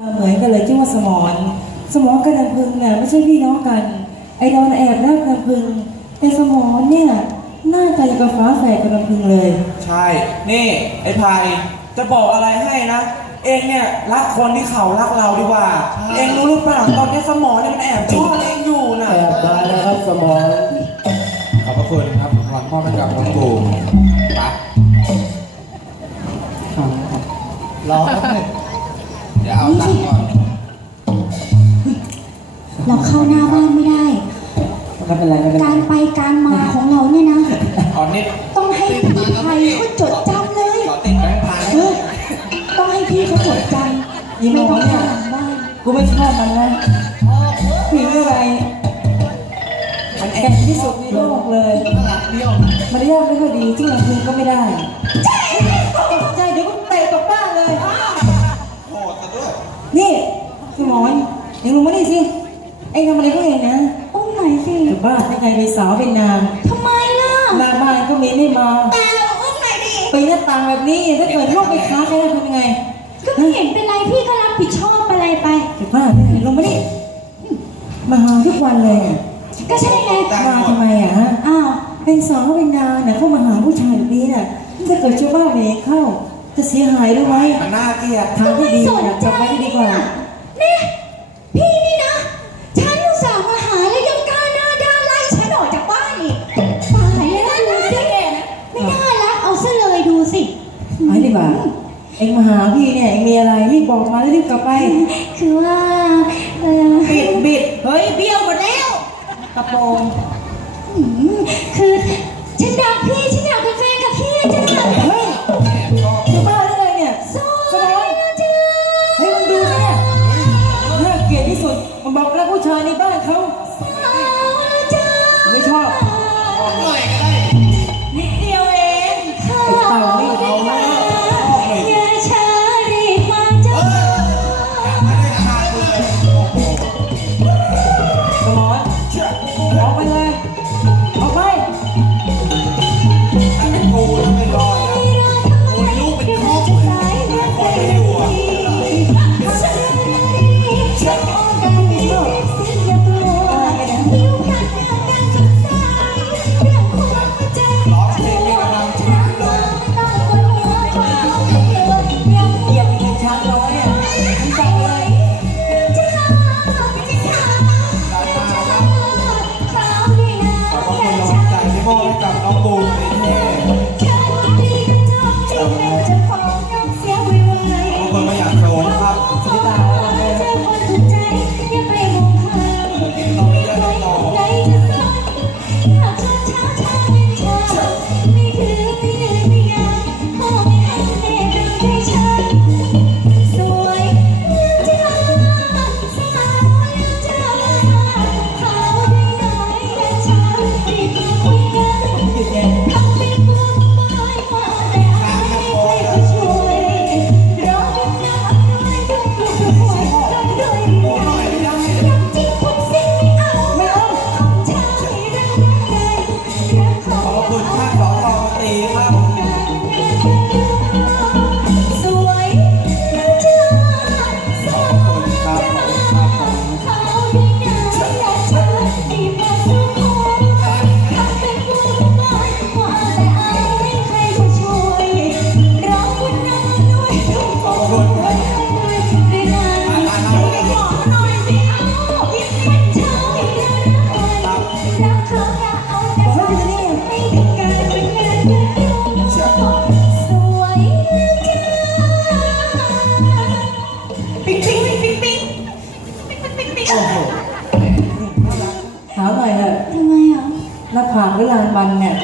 เหมือนกันเลยชื่อว่าสมอนสมอนกับลำพึงเนี่ยไม่ใช่พี่น้องกัน ไอ้ดอนแอบรักลำพึง แต่สมอนเนี่ยหน้าตาอย่างกับฟ้าแฝดกับลำพึงเลย ใช่ นี่ ไอ้พายจะบอกอะไรให้นะ เองเนี่ยรักคนที่เขารักเราดีกว่า เองรู้หรือเปล่าตอนนี้สมองเนี่ยมันแอบชอบเองอยู่น่ะแอบมาแล้วครับสมองขอบพระคุณครับรางวัลมอบให้กับน้องบูมไปรอครับ เนี่ยเดี๋ยวเอาตังค์ก่อนเราเข้าหน้าบ้านไม่ได้ ไม่เป็นไรไม่เป็นไร การไปการมาของเราเนี่ยนะตอนนี้ต้องให้พี่ไทยเขาจดจำเลยขอติดแบงค์พันเออต้องให้พี่เขาจดจำไม่ต้องเข้าหลังบ้านกูไม่ชอบมันนะผีอะไร มันแอแก่บที่สุดในโลกเลยมารยาทไม่ค่อยดีชื่อลำพึงก็ไม่ได้ต ด้วยนี่สมอนเอ็งลงมาดิสิ เอ็งทำอะไรพวกเองนะอุ้มหน่อยสิอยู่บ้านได้ไงเป็นสาวเป็นนางทำไมล่ะหน้าบ้านก็มีไม่มาแต่อุ้มหน่อยดิปีหน้าต่างแบบนี้ถ้าเกิดลูกไปค้าใครจะทำยังไง ก็ไม่เห็นเป็นไรพี่ก็รับผิดชอบอะไรไปอยู่บ้านได้ไงลงมาดิมาหาทุกวันเลยอะก็ใช่ไงมาทำไมอะฮะอ้าวเป็นสาวเป็นนางเนี่ยเข้ามาหาผู้ชายแบบนี้น่ะถ้าเกิดชาวบ้านเห็นเข้า จะเสียหายรู้ไหมมันน่าเกลียดทางที่ดีสนน่ะใจจบไว้ดีกว่าเนี่ยพี่นี่นะ ฉันอุตส่าห์มาหาแล้วยังกล้าหน้าด้านไล่ฉันออกจากบ้านอีกตายแล้วดูสิไม่ได้ละเอาซะเลยดูสิไปดีกว่าเอ็งมาหาพี่เนี่ยเอ็งมีอะไรรีบบอกมาแล้วรีบกลับไป คือว่าเออบิดบิดเฮ้ยเบี้ยวหมดแล้วกระโปรงอืมคือ ปิ๊งปิ๊งปิ๊งปิ๊งถามหน่อยเถอะทำไมอะหน้าผากหรือลานบันเนี่ย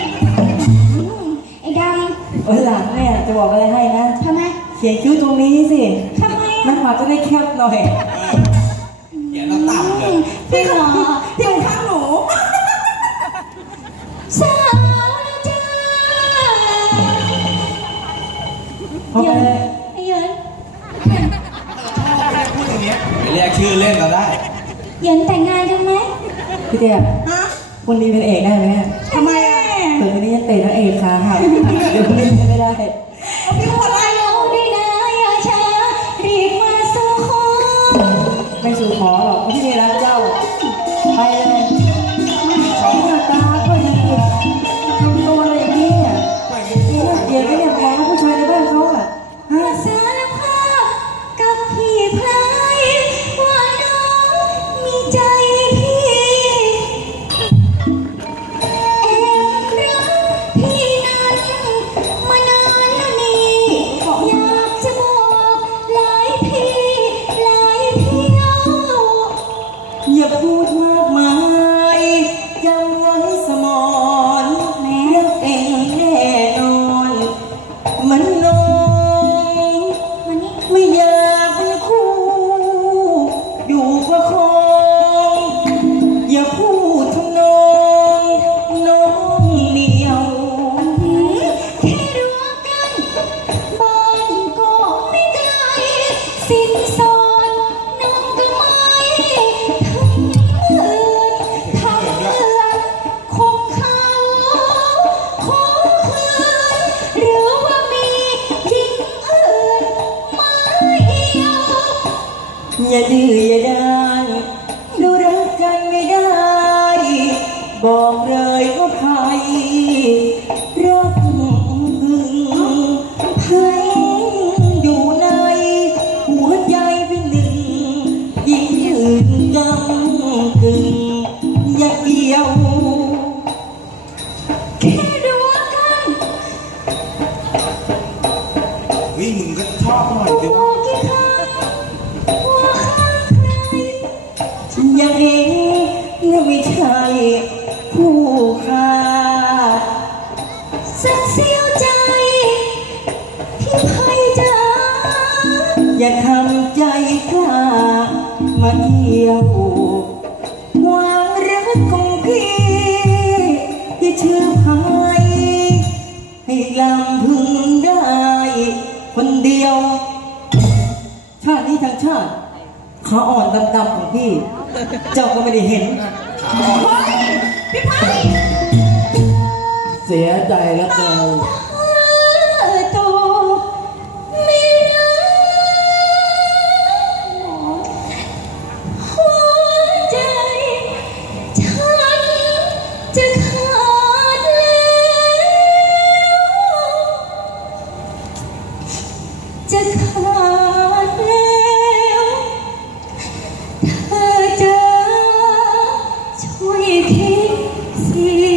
ไอ้ดเออหลังเนี่ยจะบอกอะไรให้นะำทำไมเขียนคิ้วตรงนี้สิทำไมหน้าอะผากจะได้แคบหน่อย เขียนแล้วต่ำเลย พี่หรอที่ข้างหนูสาวนะจ้าเอาไปเลยไอ้เหยินพูดอย่างเงี้ยไปเรียกชื่อเล่นก็ได้ เหยินแต่งงานกันไหมพี่เตี้ยคนนี้เป็นเอกได้ไหมเนี่ยทำไมอะเผื่อคนนี้จะเตะนักเอกขาหักเดี๋ยวคนนี้จะไม่ได้ อย่าดื้ออย่าด้านดูรักกันไม่ได้ บอกเลยว่าใครรักพึงพึงอยู่ใน หัวใจเป็นหนึ่ง ยิ่งยืนกำกึ่งอย่าเกี่ยวแค่รู้กันวิมึงก็ชอบหน่อยดิบอกกี่ครั้งว่ อย่างเองน่ไม่ใช่ผู้ค้าสักเสียวใจที่ไพ่จ๋าอย่าทำใจกล้ามาเที่ยวความรักของพี่ที่เชื่อพายให้ลำพึงได้ คนเดียว ชาตินี้ทั้งชาติขาอ่อนดำๆของพี่ เจ้าก็ไม่ได้เห็นเสียใจแล้วเกิน ช่ว